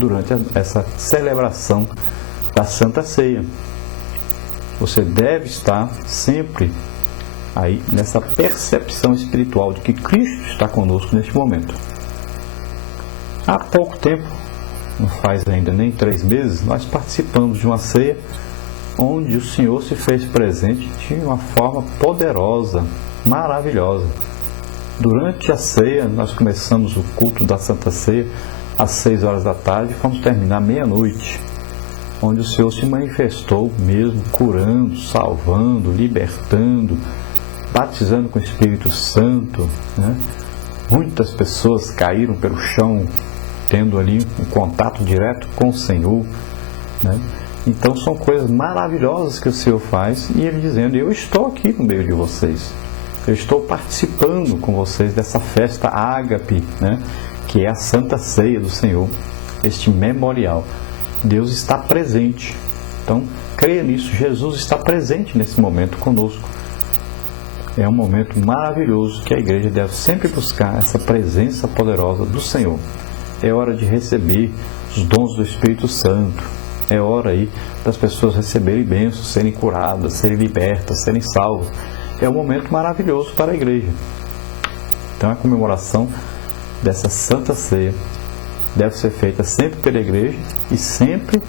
durante essa celebração da Santa Ceia. Você deve estar sempre aí nessa percepção espiritual de que Cristo está conosco neste momento. Há pouco tempo, não faz ainda nem 3 meses, nós participamos de uma ceia onde o Senhor se fez presente de uma forma poderosa, maravilhosa. Durante a ceia, nós começamos o culto da Santa Ceia às 6 horas da tarde e fomos terminar à meia-noite, onde o Senhor se manifestou mesmo, curando, salvando, libertando, batizando com o Espírito Santo, né? Muitas pessoas caíram pelo chão, tendo ali um contato direto com o Senhor, né? Então são coisas maravilhosas que o Senhor faz, e Ele dizendo: eu estou aqui no meio de vocês, eu estou participando com vocês dessa festa ágape, né? Que é a Santa Ceia do Senhor, este memorial. Deus está presente, então creia nisso, Jesus está presente nesse momento conosco. É um momento maravilhoso que a igreja deve sempre buscar essa presença poderosa do Senhor. É hora de receber os dons do Espírito Santo. É hora aí das pessoas receberem bênçãos, serem curadas, serem libertas, serem salvas. É um momento maravilhoso para a igreja. Então a comemoração dessa Santa Ceia deve ser feita sempre pela igreja e sempre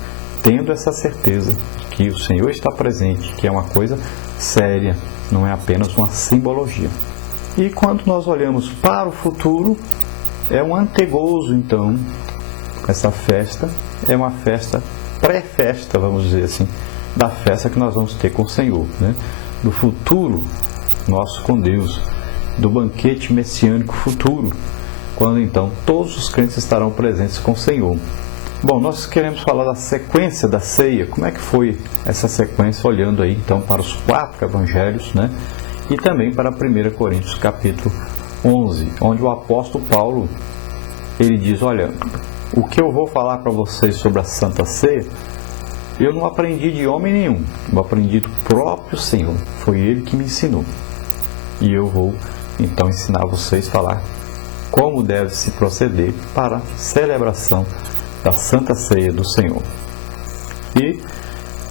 tendo essa certeza que o Senhor está presente, que é uma coisa séria, não é apenas uma simbologia. E quando nós olhamos para o futuro, é um antegozo, então, essa festa é uma festa, pré-festa, vamos dizer assim, da festa que nós vamos ter com o Senhor, né? Do futuro nosso com Deus, do banquete messiânico futuro, quando então todos os crentes estarão presentes com o Senhor. Bom, nós queremos falar da sequência da ceia. Como é que foi essa sequência, olhando aí então para os 4 evangelhos, né? E também para 1 Coríntios capítulo 11, onde o apóstolo Paulo, ele diz: olha, o que eu vou falar para vocês sobre a Santa Ceia, eu não aprendi de homem nenhum, eu aprendi do próprio Senhor, foi Ele que me ensinou. E eu vou então ensinar vocês a falar como deve se proceder para a celebração da Santa Ceia do Senhor. E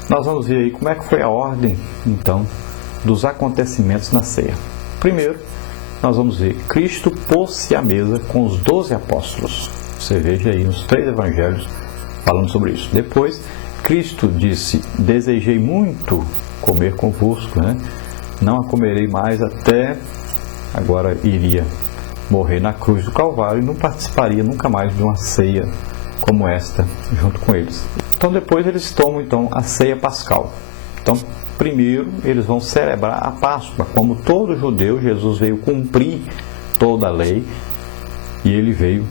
nós vamos ver aí como é que foi a ordem, então, dos acontecimentos na ceia. Primeiro, nós vamos ver Cristo pôs-se à mesa com os 12 apóstolos. Você veja aí nos 3 evangelhos falando sobre isso. Depois, Cristo disse: desejei muito comer convosco, né? Não a comerei mais até... Agora iria morrer na cruz do Calvário e não participaria nunca mais de uma ceia como esta junto com eles. Então depois eles tomam então a ceia pascal. Então primeiro eles vão celebrar a Páscoa. Como todo judeu, Jesus veio cumprir toda a lei e ele veio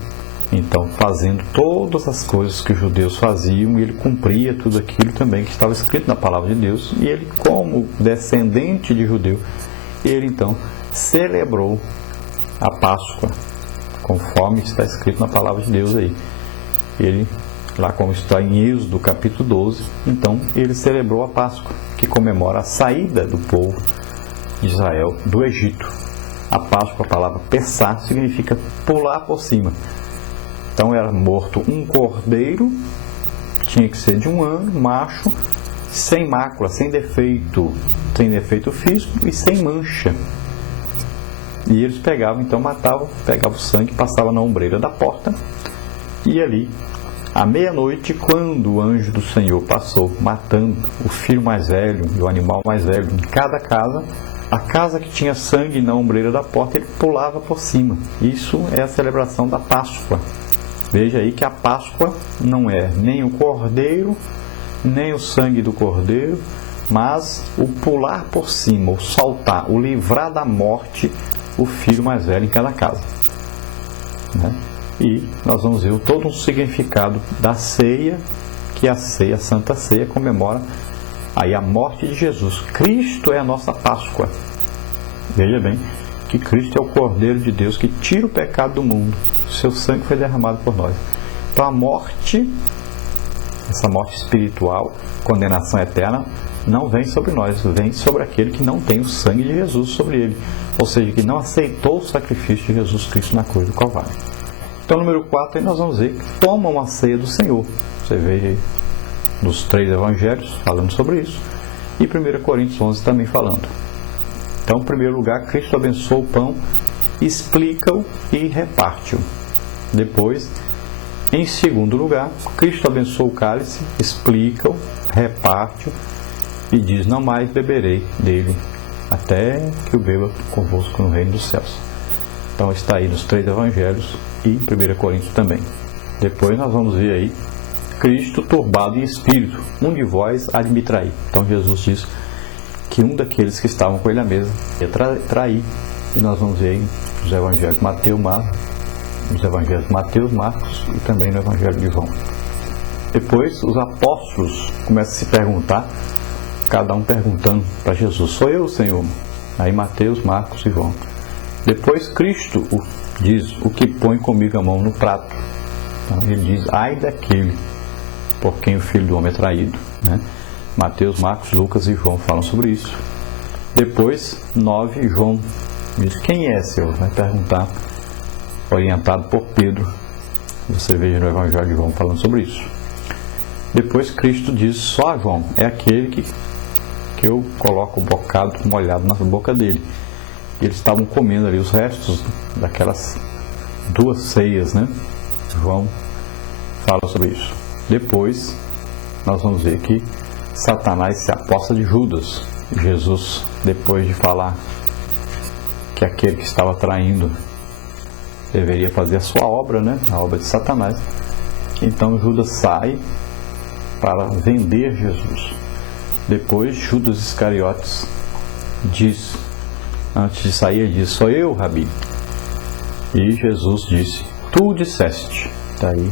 então fazendo todas as coisas que os judeus faziam, e ele cumpria tudo aquilo também que estava escrito na palavra de Deus. E ele, como descendente de judeu, ele então celebrou a Páscoa conforme está escrito na palavra de Deus aí. Ele, lá como está em Êxodo capítulo 12, então ele celebrou a Páscoa, que comemora a saída do povo de Israel do Egito. A Páscoa, a palavra Pessá, significa pular por cima. Então era morto um cordeiro, tinha que ser de 1 ano, macho, sem mácula, sem defeito físico e sem mancha. E eles pegavam, então matavam, pegavam o sangue, passavam na ombreira da porta, e ali, à meia-noite, quando o anjo do Senhor passou matando o filho mais velho e o animal mais velho em cada casa, a casa que tinha sangue na ombreira da porta, ele pulava por cima. Isso é a celebração da Páscoa. Veja aí que a Páscoa não é nem o cordeiro, nem o sangue do cordeiro, mas o pular por cima, o saltar, o livrar da morte o filho mais velho em cada casa, né? E nós vamos ver todo um significado da ceia, que a ceia, a Santa Ceia, comemora aí a morte de Jesus. Cristo é a nossa Páscoa. Veja bem que Cristo é o Cordeiro de Deus que tira o pecado do mundo. Seu sangue foi derramado por nós. Então a morte, essa morte espiritual, condenação eterna, não vem sobre nós, vem sobre aquele que não tem o sangue de Jesus sobre ele, ou seja, que não aceitou o sacrifício de Jesus Cristo na cruz do Calvário. Então, número 4, aí nós vamos ver que tomam a ceia do Senhor. Você vê aí nos 3 evangelhos falando sobre isso. E 1 Coríntios 11 também falando. Então, em primeiro lugar, Cristo abençoa o pão, explica-o e reparte-o. Depois, em segundo lugar, Cristo abençoa o cálice, explica-o, reparte-o e diz: não mais beberei dele, até que o beba convosco no reino dos céus. Então está aí nos 3 evangelhos e em 1 Coríntios também. Depois nós vamos ver aí Cristo turbado em espírito, um de vós há de me trair. Então Jesus diz que um daqueles que estavam com ele à mesa ia trair. E nós vamos ver aí nos evangelhos de Mateus, Marcos e também no evangelho de João. Depois os apóstolos começam a se perguntar, cada um perguntando para Jesus: sou eu, Senhor? Aí Mateus, Marcos e João. Depois Cristo diz: o que põe comigo a mão no prato. Então ele diz: ai daquele por quem o Filho do Homem é traído, né? Mateus, Marcos, Lucas e João falam sobre isso. Depois 9, João diz: quem é, Senhor? Vai perguntar, orientado por Pedro. Você veja no evangelho de João falando sobre isso. Depois Cristo diz: só João é aquele que eu coloco o bocado molhado na boca dele. E eles estavam comendo ali os restos daquelas 2 ceias, né? João fala sobre isso. Depois nós vamos ver que Satanás se aposta de Judas. Jesus, depois de falar que aquele que estava traindo deveria fazer a sua obra, né? A obra de Satanás. Então Judas sai para vender Jesus. Depois Judas Iscariotes diz, antes de sair, ele diz: sou eu, Rabi. E Jesus disse: tu disseste. Está aí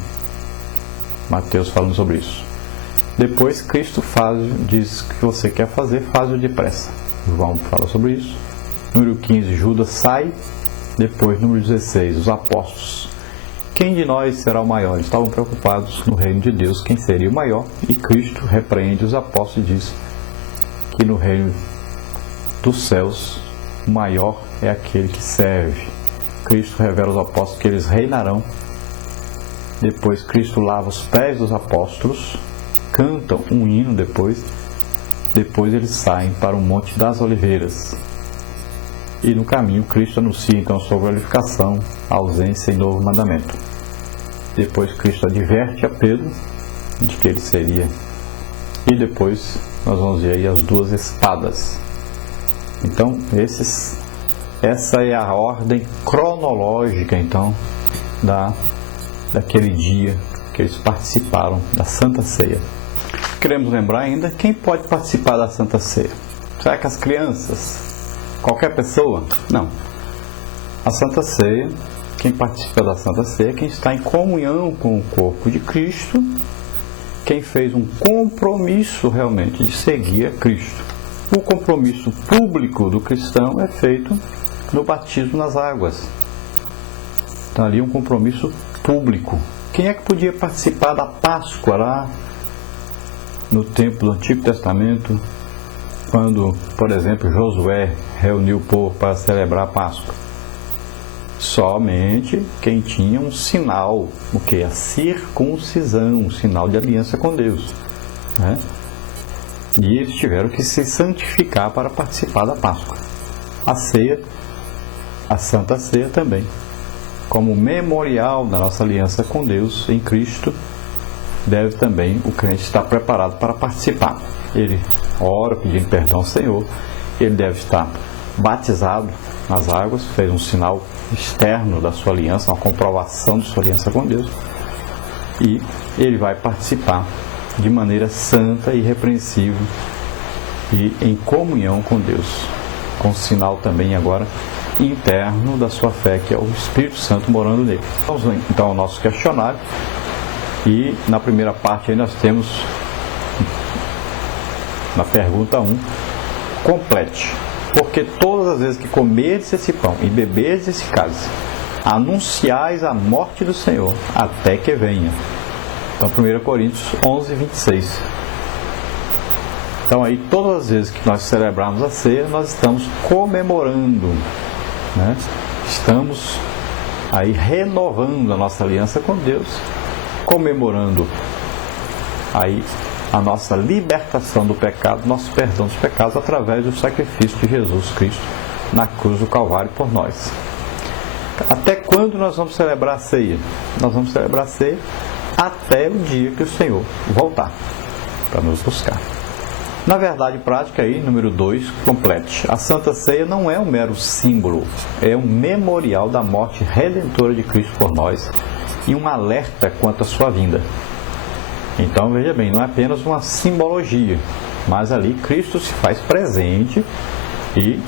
Mateus falando sobre isso. Depois Cristo diz: que você quer fazer, faz-o depressa. João fala sobre isso. Número 15, Judas sai. Depois, número 16, os apóstolos: quem de nós será o maior? Eles estavam preocupados no reino de Deus, quem seria o maior. E Cristo repreende os apóstolos e diz que no reino dos céus o maior é aquele que serve. Cristo revela aos apóstolos que eles reinarão. Depois Cristo lava os pés dos apóstolos, cantam um hino depois eles saem para o Monte das Oliveiras. E no caminho Cristo anuncia então sua glorificação, ausência e novo mandamento. Depois Cristo adverte a Pedro de que ele seria. E depois nós vamos ver aí as 2 espadas. Então essa é a ordem cronológica então daquele dia que eles participaram da Santa Ceia. Queremos lembrar ainda quem pode participar da Santa Ceia. Será que as crianças? Qualquer pessoa? Não. A Santa Ceia, quem participa da Santa Ceia é quem está em comunhão com o corpo de Cristo, quem fez um compromisso realmente de seguir a Cristo. O compromisso público do cristão é feito no batismo nas águas. Então ali um compromisso público. Quem é que podia participar da Páscoa lá no tempo do Antigo Testamento, quando, por exemplo, Josué reuniu o povo para celebrar a Páscoa? Somente quem tinha um sinal, o que? A circuncisão, um sinal de aliança com Deus, né? E eles tiveram que se santificar para participar da Páscoa. A ceia, a Santa Ceia também, como memorial da nossa aliança com Deus em Cristo, deve também o crente estar preparado para participar. Ele ora pedindo perdão ao Senhor, ele deve estar batizado nas águas, fez um sinal externo da sua aliança, uma comprovação de sua aliança com Deus, e ele vai participar de maneira santa e irrepreensível e em comunhão com Deus, com sinal também agora interno da sua fé, que é o Espírito Santo morando nele. Vamos então ao nosso questionário, e na primeira parte aí nós temos, na pergunta 1, complete: porque todas as vezes que comerdes esse pão e beberdes esse cálice, anunciais a morte do Senhor até que venha. Então 1 Coríntios 11, 26. Então aí todas as vezes que nós celebrarmos a ceia, nós estamos comemorando, né? Estamos aí renovando a nossa aliança com Deus, comemorando aí a nossa libertação do pecado, nosso perdão dos pecados através do sacrifício de Jesus Cristo na cruz do Calvário por nós. Até quando nós vamos celebrar a ceia? Nós vamos celebrar a ceia até o dia que o Senhor voltar para nos buscar. Na verdade prática aí, número 2, complete. A Santa Ceia não é um mero símbolo, é um memorial da morte redentora de Cristo por nós e um alerta quanto à sua vinda. Então, veja bem, não é apenas uma simbologia, mas ali Cristo se faz presente e